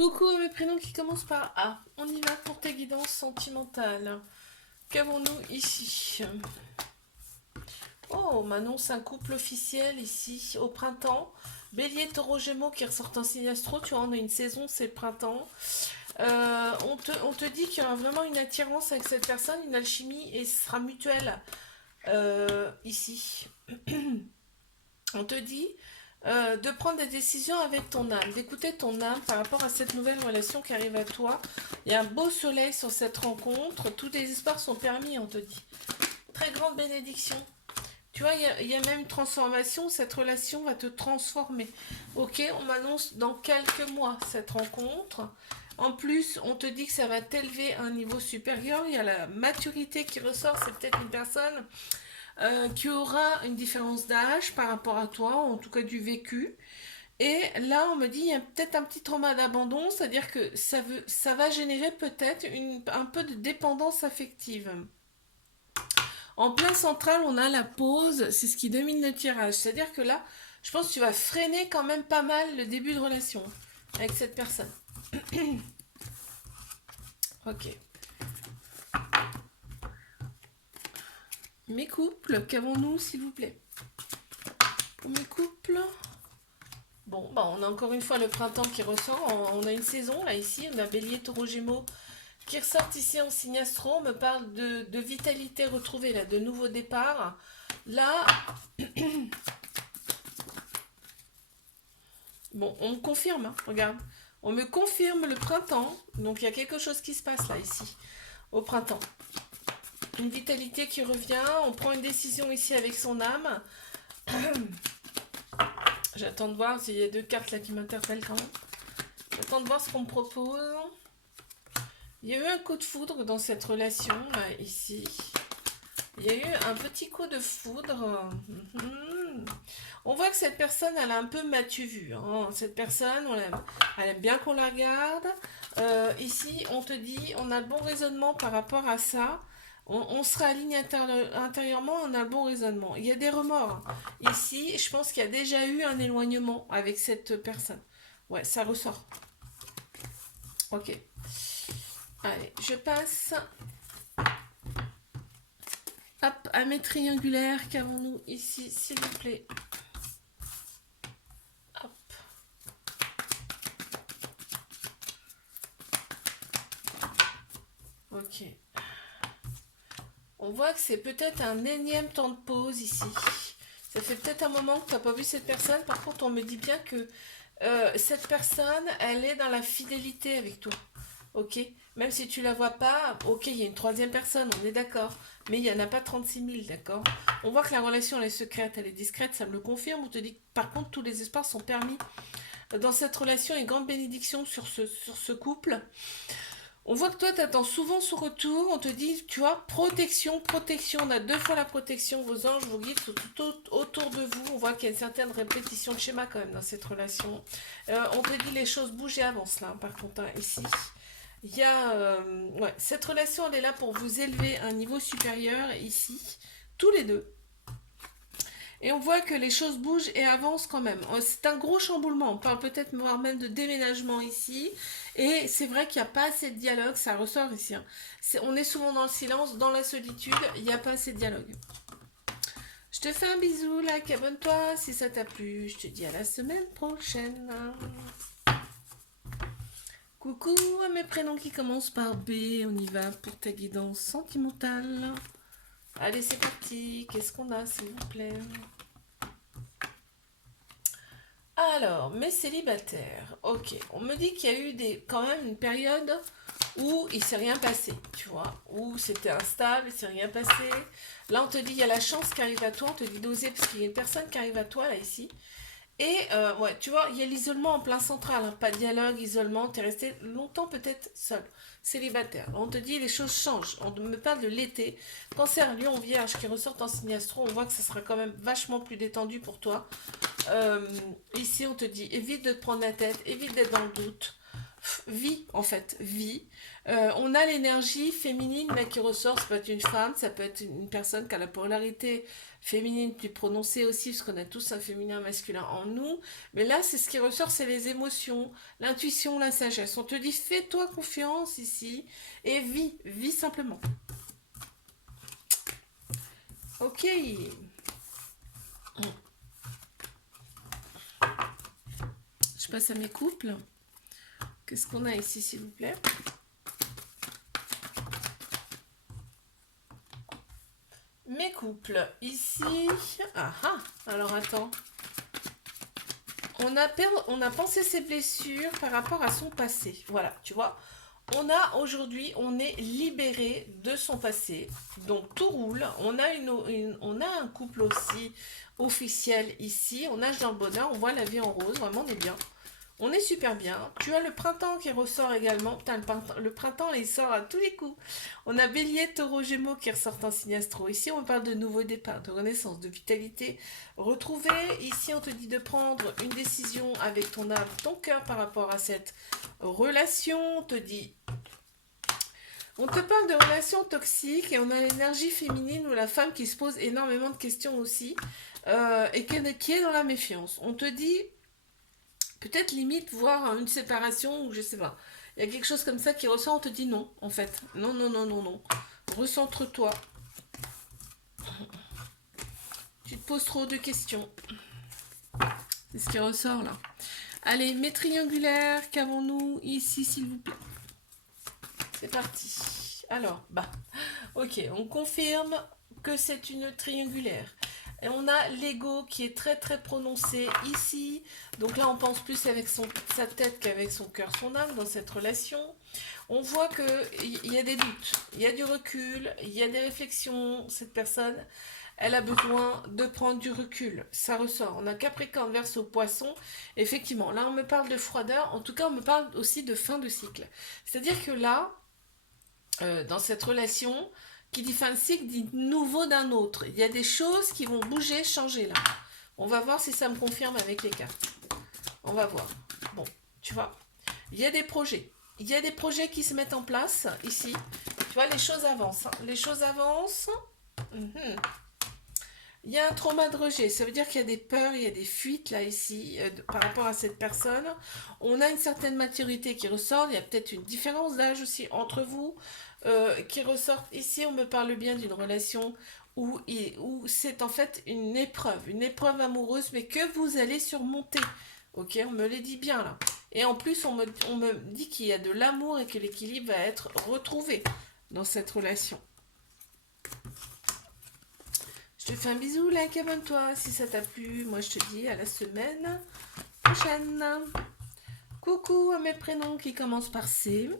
Coucou, mes prénoms qui commencent par A. On y va pour ta guidance sentimentale. Qu'avons-nous ici? Oh, on m'annonce un couple officiel ici au printemps. Bélier, taureau, gémeaux qui ressortent en signe astro. Tu vois, on a une saison, c'est le printemps. On te dit qu'il y aura vraiment une attirance avec cette personne, une alchimie, et ce sera mutuel ici. On te dit de prendre des décisions avec ton âme, d'écouter ton âme par rapport à cette nouvelle relation qui arrive à toi. Il y a un beau soleil sur cette rencontre, tous les espoirs sont permis, on te dit. Très grande bénédiction. Tu vois, il y a même une transformation, cette relation va te transformer. Ok, on m'annonce dans quelques mois cette rencontre. En plus, on te dit que ça va t'élever à un niveau supérieur. Il y a la maturité qui ressort, c'est peut-être une personne qui aura une différence d'âge par rapport à toi, en tout cas du vécu. Et là, on me dit, il y a peut-être un petit trauma d'abandon, c'est-à-dire que ça va générer peut-être un peu de dépendance affective. En plein central, on a la pause, c'est ce qui domine le tirage. C'est-à-dire que là, je pense que tu vas freiner quand même pas mal le début de relation avec cette personne. Ok. Mes couples, qu'avons-nous, s'il vous plaît? Pour mes couples. Bon, bah on a encore une fois le printemps qui ressort. On a une saison, là, ici. On a Bélier, Taureau, Gémeaux qui ressortent ici en signe astro. On me parle de vitalité retrouvée, là, de nouveau départ. Là, bon, on me confirme, hein, regarde. On me confirme le printemps. Donc, il y a quelque chose qui se passe, là, ici, au printemps. Une vitalité qui revient. On prend une décision ici avec son âme. J'attends de voir s'il y a deux cartes, là, qui m'interpellent quand même. J'attends de voir ce qu'on me propose. Il y a eu un coup de foudre dans cette relation, là, ici. Il y a eu un petit coup de foudre. On voit que cette personne, elle a un peu matu vu. Hein. Cette personne, elle aime bien qu'on la regarde. Ici, on te dit, on a le bon raisonnement par rapport à ça. On sera aligné intérieurement, on a le bon raisonnement. Il y a des remords. Ici, je pense qu'il y a déjà eu un éloignement avec cette personne. Ouais, ça ressort. Ok. Allez, je passe. Hop, à mes triangulaires, qu'avons-nous ici, s'il vous plaît? Hop. Ok. On voit que c'est peut-être un énième temps de pause ici. Ça fait peut-être un moment que tu n'as pas vu cette personne. Par contre, on me dit bien que cette personne, elle est dans la fidélité avec toi. Ok, même si tu la vois pas, ok, il y a une troisième personne, on est d'accord. Mais il n'y en a pas 36 000, d'accord. On voit que la relation, elle est secrète, elle est discrète, ça me le confirme. On te dit que par contre, tous les espoirs sont permis dans cette relation et grande bénédiction sur ce couple. On voit que toi, tu attends souvent son retour. On te dit, tu vois, protection, protection. On a deux fois la protection. Vos anges, vos guides sont tout autour de vous. On voit qu'il y a une certaine répétition de schéma quand même dans cette relation. On te dit, les choses bougent et avancent là, par contre, hein, ici. Il y a, ouais, cette relation, elle est là pour vous élever à un niveau supérieur ici, tous les deux. Et on voit que les choses bougent et avancent quand même. C'est un gros chamboulement. On parle peut-être voire même de déménagement ici. Et c'est vrai qu'il n'y a pas assez de dialogue. Ça ressort ici. Hein. On est souvent dans le silence, dans la solitude. Il n'y a pas assez de dialogue. Je te fais un bisou, là. Abonne-toi si ça t'a plu. Je te dis à la semaine prochaine. Coucou à mes prénoms qui commencent par B. On y va pour ta guidance sentimentale. Allez, c'est parti. Qu'est-ce qu'on a, s'il vous plaît? Alors, mes célibataires. Ok, on me dit qu'il y a eu quand même une période où il s'est rien passé, tu vois, où c'était instable, il s'est rien passé. Là, on te dit il y a la chance qui arrive à toi, on te dit d'oser parce qu'il y a une personne qui arrive à toi là ici. Et ouais, tu vois, il y a l'isolement en plein central, hein, pas de dialogue, isolement, t'es resté longtemps peut-être seul, célibataire. On te dit les choses changent, on me parle de l'été. Cancer, Lion, Vierge qui ressortent en signe astro, on voit que ça sera quand même vachement plus détendu pour toi. Ici, on te dit évite de te prendre la tête, évite d'être dans le doute. vie, en fait, vie. On a l'énergie féminine là qui ressort, ça peut être une femme, ça peut être une personne qui a la polarité féminine plus prononcée aussi, parce qu'on a tous un féminin, un masculin en nous. Mais là, c'est ce qui ressort, c'est les émotions, l'intuition, la sagesse. On te dit, fais-toi confiance ici et vis simplement. Ok. Je passe à mes couples. Qu'est-ce qu'on a ici, s'il vous plaît? Mes couples. Ici. Ah ah. Alors attends. On a pensé ses blessures par rapport à son passé. Voilà, tu vois. Aujourd'hui, on est libéré de son passé. Donc tout roule. On a un couple aussi officiel ici. On nage dans le bonheur. On voit la vie en rose. Vraiment, on est bien. On est super bien. Tu as le printemps qui ressort également. Putain, le printemps, il sort à tous les coups. On a Bélier, Taureau, Gémeaux qui ressortent en signe astro. Ici, on parle de nouveau départ, de renaissance, de vitalité retrouvée. Ici, on te dit de prendre une décision avec ton âme, ton cœur par rapport à cette relation. On te parle de relations toxiques et on a l'énergie féminine ou la femme qui se pose énormément de questions aussi et qui est dans la méfiance. On te dit peut-être limite voir une séparation ou je sais pas. Il y a quelque chose comme ça qui ressort, on te dit non, en fait. Non, non, non, non, non. Recentre-toi. Tu te poses trop de questions. C'est ce qui ressort là. Allez, mes triangulaires, qu'avons-nous ici, s'il vous plaît? C'est parti. Alors, ok, on confirme que c'est une triangulaire. Et on a l'ego qui est très très prononcé ici. Donc là, on pense plus avec sa tête qu'avec son cœur, son âme dans cette relation. On voit qu'il y a des doutes, il y a du recul, il y a des réflexions. Cette personne, elle a besoin de prendre du recul. Ça ressort. On a Capricorne, Verseau, Poisson. Effectivement, là, on me parle de froideur. En tout cas, on me parle aussi de fin de cycle. C'est-à-dire que là, dans cette relation, qui dit fin de cycle, dit nouveau d'un autre. Il y a des choses qui vont bouger, changer là. On va voir si ça me confirme avec les cartes. On va voir. Bon, tu vois, il y a des projets. Il y a des projets qui se mettent en place ici. Tu vois, les choses avancent. Hein. Les choses avancent. Il y a un trauma de rejet. Ça veut dire qu'il y a des peurs, il y a des fuites là ici par rapport à cette personne. On a une certaine maturité qui ressort. Il y a peut-être une différence d'âge aussi entre vous. Qui ressortent ici, on me parle bien d'une relation où c'est en fait une épreuve amoureuse, mais que vous allez surmonter. Ok, on me le dit bien là. Et en plus, on me dit qu'il y a de l'amour et que l'équilibre va être retrouvé dans cette relation. Je te fais un bisou, like, abonne-toi si ça t'a plu. Moi, je te dis à la semaine prochaine. Coucou à mes prénoms qui commencent par C.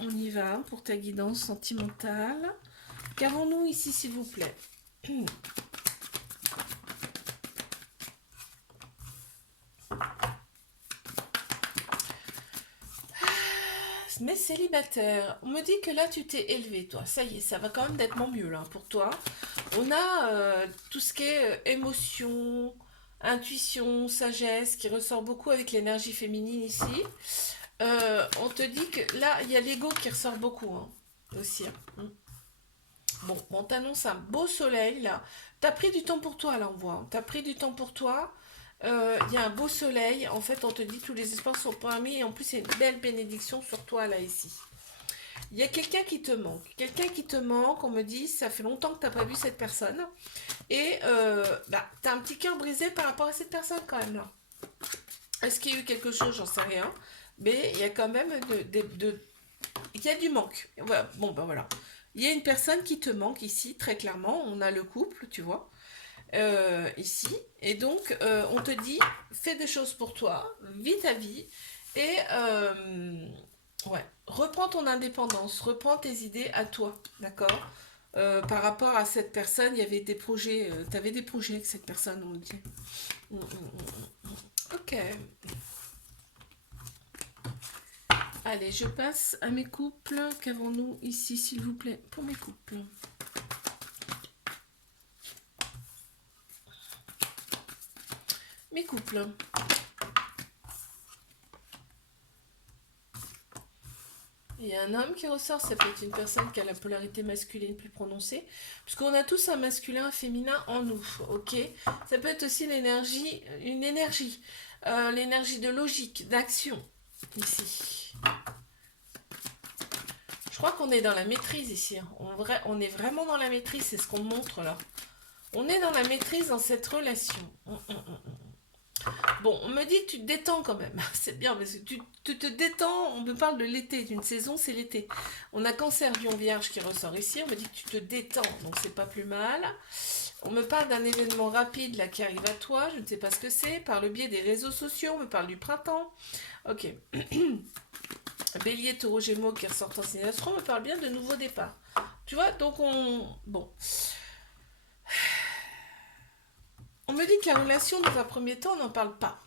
On y va pour ta guidance sentimentale. Qu'avons-nous ici, s'il vous plaît? Mais célibataire, on me dit que là, tu t'es élevé, toi. Ça y est, ça va quand même nettement mieux, là, pour toi. On a tout ce qui est émotion, intuition, sagesse, qui ressort beaucoup avec l'énergie féminine ici. On te dit que là, il y a l'ego qui ressort beaucoup hein, aussi. Hein. Bon, on t'annonce un beau soleil là. T'as pris du temps pour toi là, on voit. Hein. T'as pris du temps pour toi. Il y a un beau soleil. En fait, on te dit que tous les espoirs sont permis. Et en plus, il y a une belle bénédiction sur toi là, ici. Il y a quelqu'un qui te manque. Quelqu'un qui te manque, on me dit, ça fait longtemps que t'as pas vu cette personne. Et t'as un petit cœur brisé par rapport à cette personne quand même là. Est-ce qu'il y a eu quelque chose? J'en sais rien. Mais il y a quand même il y a du manque. Voilà. Bon, ben voilà. Il y a une personne qui te manque ici, très clairement. On a le couple, tu vois, ici. Et donc, on te dit, fais des choses pour toi, vis ta vie. Et, ouais, reprends ton indépendance, reprends tes idées à toi, d'accord par rapport à cette personne, il y avait des projets, tu avais des projets avec cette personne, on me dit. Ok. Allez, je passe à mes couples. Qu'avons-nous ici, s'il vous plaît, pour mes couples? Mes couples. Il y a un homme qui ressort, ça peut être une personne qui a la polarité masculine plus prononcée, puisqu'on a tous un masculin, un féminin en nous, ok? Ça peut être aussi l'énergie, l'énergie de logique, d'action, ici. Je crois qu'on est dans la maîtrise ici, hein. On est vraiment dans la maîtrise, c'est ce qu'on montre là. On est dans la maîtrise dans cette relation. Bon, on me dit que tu te détends quand même. C'est bien, parce que tu te détends. On me parle de l'été, d'une saison, c'est l'été. On a Cancer, Lion, Vierge qui ressort ici. On me dit que tu te détends, donc c'est pas plus mal. On me parle d'un événement rapide là qui arrive à toi. Je ne sais pas ce que c'est. Par le biais des réseaux sociaux, on me parle du printemps. Ok. Bélier, Taureau, Gémeaux qui ressortent en signe d'Astro, on me parle bien de nouveaux départs. Tu vois, donc bon. On me dit que la relation, dans un premier temps, on n'en parle pas.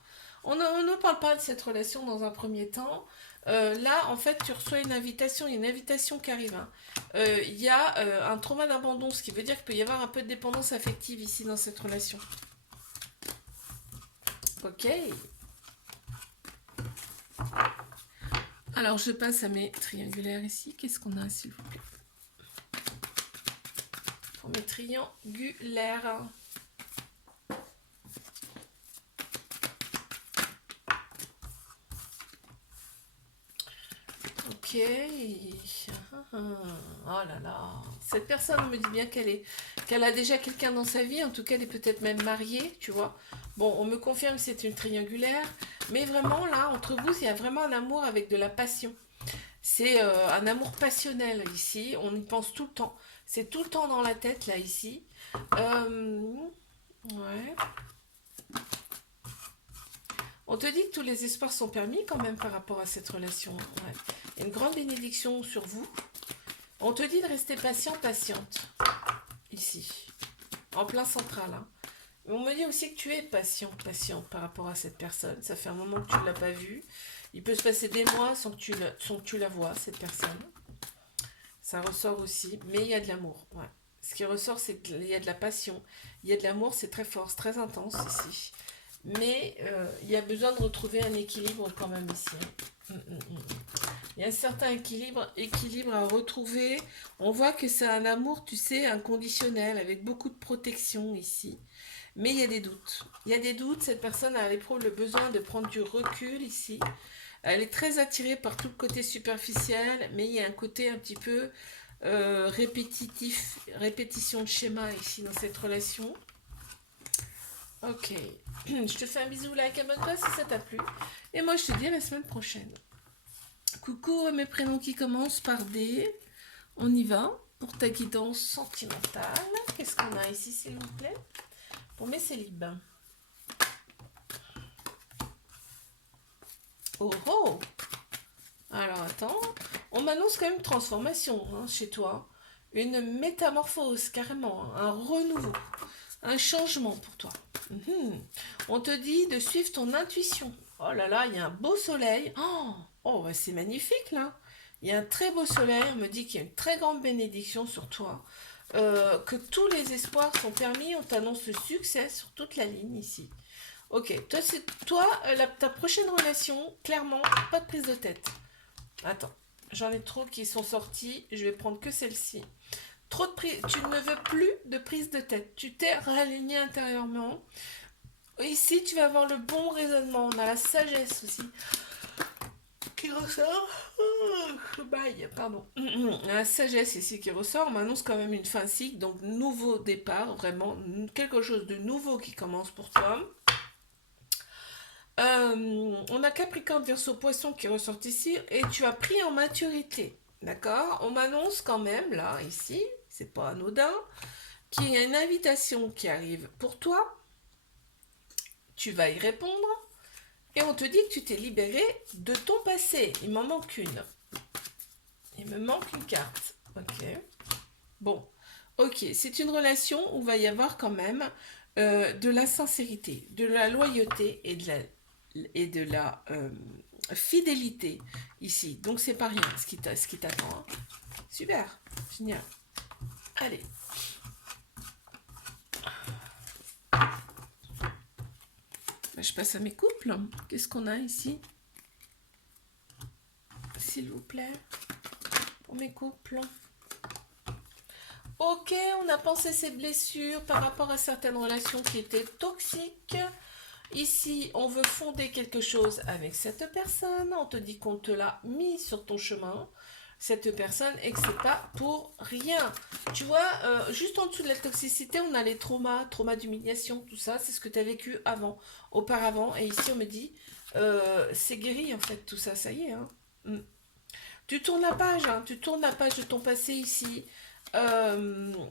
On ne parle pas de cette relation dans un premier temps. Là, en fait, tu reçois une invitation, il y a une invitation qui arrive, hein. Il y a un trauma d'abandon, ce qui veut dire qu'il peut y avoir un peu de dépendance affective ici dans cette relation. Ok. Alors, je passe à mes triangulaires ici. Qu'est-ce qu'on a, s'il vous plaît? Pour mes triangulaires. Ok. Oh là là. Cette personne me dit bien qu'elle a déjà quelqu'un dans sa vie. En tout cas, elle est peut-être même mariée, tu vois. Bon, on me confirme que c'est une triangulaire. Mais vraiment, là, entre vous, il y a vraiment un amour avec de la passion. C'est un amour passionnel ici. On y pense tout le temps. C'est tout le temps dans la tête, là, ici. Ouais. On te dit que tous les espoirs sont permis quand même par rapport à cette relation. Ouais. Il y a une grande bénédiction sur vous. On te dit de rester patient, patiente. Ici. En plein central. Hein. Mais on me dit aussi que tu es patient, patiente par rapport à cette personne. Ça fait un moment que tu ne l'as pas vue. Il peut se passer des mois sans que tu la vois, cette personne. Ça ressort aussi. Mais il y a de l'amour. Ouais. Ce qui ressort, c'est qu'il y a de la passion. Il y a de l'amour, c'est très fort, c'est très intense ici. Mais il y a besoin de retrouver un équilibre quand même ici. Il y a un certain équilibre à retrouver. On voit que c'est un amour, tu sais, inconditionnel, avec beaucoup de protection ici. Mais il y a des doutes. Il y a des doutes. Cette personne elle éprouve le besoin de prendre du recul ici. Elle est très attirée par tout le côté superficiel, mais il y a un côté un petit peu répétitif, répétition de schéma ici dans cette relation. Ok. Je te fais un bisou, like, abonne-toi si ça t'a plu. Et moi, je te dis à la semaine prochaine. Coucou, mes prénoms qui commencent par D. On y va pour ta guidance sentimentale. Qu'est-ce qu'on a ici, s'il vous plaît? Pour mes célibes. Oh oh! Alors, attends. On m'annonce quand même une transformation hein, chez toi. Une métamorphose, carrément. Un renouveau. Un changement pour toi. On te dit de suivre ton intuition. Oh là là, il y a un beau soleil. Oh bah c'est magnifique là. Il y a un très beau soleil. On me dit qu'il y a une très grande bénédiction sur toi. Que tous les espoirs sont permis. On t'annonce le succès sur toute la ligne ici. Ok, ta prochaine relation, clairement, pas de prise de tête. Attends, j'en ai trop qui sont sortis. Je vais prendre que celle-ci. Trop de prise, tu ne veux plus de prise de tête. Tu t'es réaligné intérieurement. Ici, tu vas avoir le bon raisonnement. On a la sagesse aussi qui ressort. Pardon. La sagesse ici qui ressort. On m'annonce quand même une fin de cycle. Donc, nouveau départ. Vraiment, quelque chose de nouveau qui commence pour toi. On a Capricorne, Verseau, Poisson qui ressortent ici. Et tu as pris en maturité. D'accord? On m'annonce quand même, là, ici, c'est pas anodin, qu'il y a une invitation qui arrive pour toi. Tu vas y répondre. Et on te dit que tu t'es libéré de ton passé. Il m'en manque une. Il me manque une carte. Ok. Bon. Ok. C'est une relation où il va y avoir quand même de la sincérité, de la loyauté et de la fidélité ici. Donc c'est pas rien ce qui t'attend. Hein. Super. Génial. Allez. Je passe à mes couples. Qu'est-ce qu'on a ici? S'il vous plaît. pour mes couples. Ok, on a pensé ces blessures par rapport à certaines relations qui étaient toxiques. Ici, on veut fonder quelque chose avec cette personne. On te dit qu'on te l'a mis sur ton chemin, cette personne, et que c'est pas pour rien. Tu vois, juste en dessous de la toxicité, on a les traumas, traumas d'humiliation, tout ça. C'est ce que tu as vécu auparavant. Et ici, on me dit, c'est guéri en fait, tout ça, ça y est. Hein. Tu tournes la page, hein, tu tournes la page de ton passé ici. On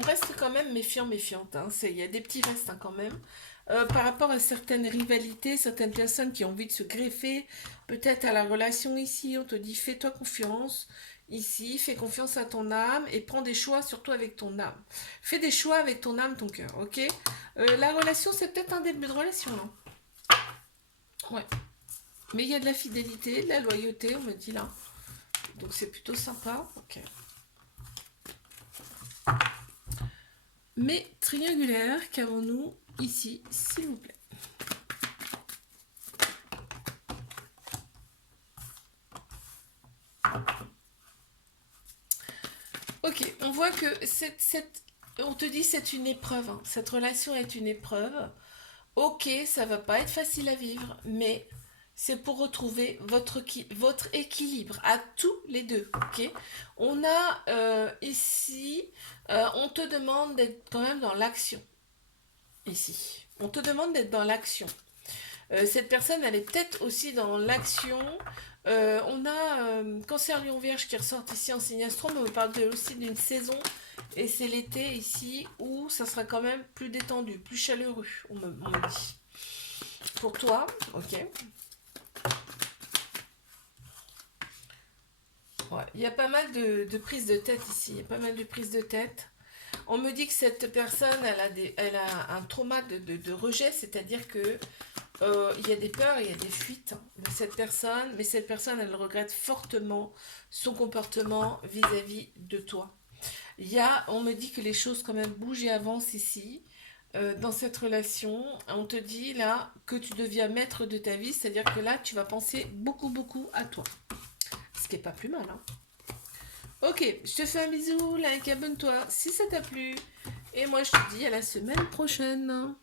reste quand même méfiante. Hein. Il y a des petits restes hein, quand même. Par rapport à certaines rivalités, certaines personnes qui ont envie de se greffer, peut-être à la relation ici, on te dit fais-toi confiance. Ici, fais confiance à ton âme et prends des choix surtout avec ton âme. Fais des choix avec ton âme, ton cœur, ok. La relation, c'est peut-être un début de relation, non? Ouais. Mais il y a de la fidélité, de la loyauté, on me dit là. Donc c'est plutôt sympa, ok. Mais triangulaire, qu'avons-nous ici, s'il vous plaît? Ok, on voit que on te dit c'est une épreuve. Hein. Cette relation est une épreuve. Ok, ça va pas être facile à vivre, mais c'est pour retrouver votre équilibre à tous les deux. Ok, on a ici, on te demande d'être quand même dans l'action. Ici, on te demande d'être dans l'action. Cette personne, elle est peut-être aussi dans l'action. On a Cancer Lion Vierge qui ressort ici en signe astro, mais on parle aussi d'une saison. Et c'est l'été ici où ça sera quand même plus détendu, plus chaleureux, on me dit. Pour toi, ok. Ouais, il y a pas mal de prises de tête ici. Il y a pas mal de prises de tête. On me dit que cette personne, elle a un trauma de rejet, c'est-à-dire que il y a des peurs, il y a des fuites de cette personne, mais cette personne, elle regrette fortement son comportement vis-à-vis de toi. On me dit que les choses quand même bougent et avancent ici, dans cette relation. On te dit là que tu deviens maître de ta vie, c'est-à-dire que là, tu vas penser beaucoup à toi. Ce qui est pas plus mal, hein. Ok, je te fais un bisou, like, abonne-toi si ça t'a plu. Et moi, je te dis à la semaine prochaine.